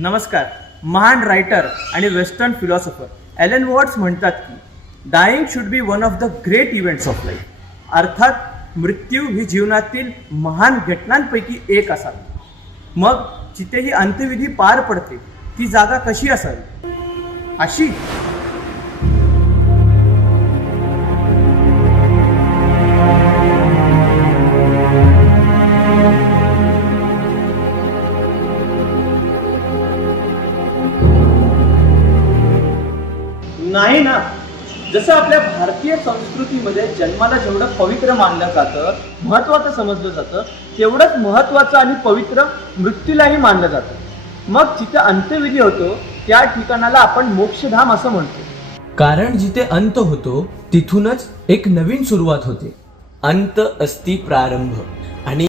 नमस्कार. महान रायटर आणि वेस्टर्न फिलॉसॉफर ॲलन वॉट्स म्हणतात की dying should be one of the great events of life. अर्थात मृत्यू ही जीवनातील महान घटनांपैकी एक असावी. मग जिथे ही अंत्यविधी पार पडते ती जागा कशी असावी? अशी नाही ना. जसं आपल्या भारतीय संस्कृतीमध्ये जन्माला जेवढं पवित्र मानलं जातं, महत्वाचं समजलं जातं, तेवढंच महत्वाचं आणि पवित्र मृत्यूलाही मानलं जातं. मग जिथे अंत्यविधी होतो त्या ठिकाणाला आपण मोक्षधाम असं म्हणतो. कारण जिथे अंत होतो तिथूनच एक नवीन सुरुवात होते. अंत अस्ति प्रारंभ. आणि